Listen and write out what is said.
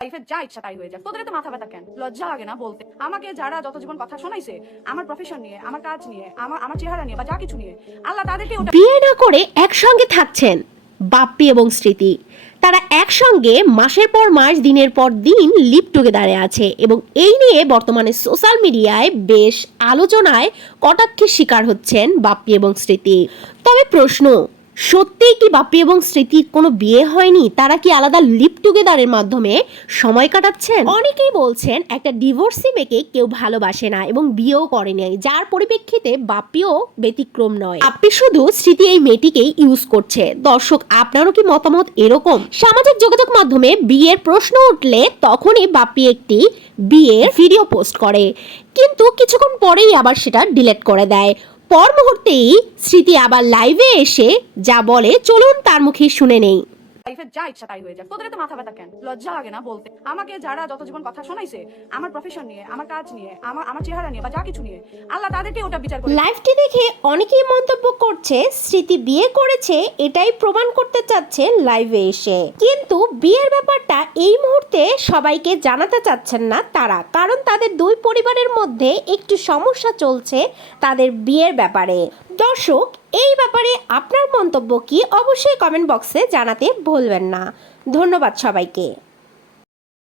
লাইফে যা ইচ্ছা তাই হয়ে যাক তোদের তো মাথা ব্যথা কেন? লজ্জা লাগে না বলতে। আমাকে যারা যত জীবন কথা শোনাইছে, আমার প্রফেশন নিয়ে, আমার কাজ নিয়ে আমার আমার চেহারা নিয়ে বা যা কিছু নিয়ে, আল্লাহ তাদেরকে বিয়ে না করে একসঙ্গে থাকছেন বাপ্পি এবং স্মৃতি। তারা একসঙ্গে মাসের পর মাস, দিনের পর দিন লিপ টুগেদারে আছে এবং এই নিয়ে বর্তমানে সোশ্যাল মিডিয়ায় বেশ আলোচনায় কটাক্ষের শিকার হচ্ছেন বাপ্পি এবং স্মৃতি। তবে প্রশ্ন সত্যিই কি বাপ্পি এবং স্মৃতির কোনো বিয়ে হয়নি? তারা কি আলাদা লিপ টুগেদারের মাধ্যমে সময় কাটাচ্ছেন? অনেকেই বলছেন একটা ডিভোর্সি মেয়েকে কেউ ভালোবাসে না এবং বিয়েও করে নাই, যার পরিপ্রেক্ষিতে বাপ্পিও ব্যতিক্রম নয়। বাপ্পি শুধু স্মৃতি এই মেয়েটিকেই ইউজ করছে। দর্শক, আপনারও কি মতামত এরকম? সামাজিক যোগাযোগ মাধ্যমে বিয়ের প্রশ্ন উঠলে তখনই বাপ্পি একটি বিয়ের ভিডিও পোস্ট করে। কিন্তু কিছুক্ষণ পরেই আবার সেটা ডিলিট করে দেয়। পর মুহূর্তেই স্মৃতি আবার লাইভে এসে যা বলে চলুন তার মুখে শুনে নেই। লাইফে যা ইচ্ছা তাই হয়ে যাক তোদের তো মাথা ব্যথা কেন? লজ্জা লাগে না বলতে। আমাকে যারা যত জীবন কথা শোনাইছে, আমার প্রফেশন নিয়ে, আমার কাজ নিয়ে, আমার আমার চেহারা নিয়ে বা যা কিছু নিয়ে, আল্লাহ তাদেরকে ওটা বিচার করে লাইভটি দেখে অনেকেই মন্তব্য করছে, স্মৃতি বিয়ে করেছে, এটাই প্রমাণ করতে চাচ্ছে লাইভে এসে। কিন্তু বিয়ের ব্যাপারটা এই মুহূর্তে সবাইকে জানাতে চাচ্ছেন না তারা। কারণ তাদের দুই পরিবারের মধ্যে একটু সমস্যা চলছে তাদের বিয়ের ব্যাপারে। দর্শক এই ব্যাপারে আপনার মন্তব্য কি অবশ্যই কমেন্ট বক্সে জানাতে ভুলবেন না। ধন্যবাদ সবাইকে।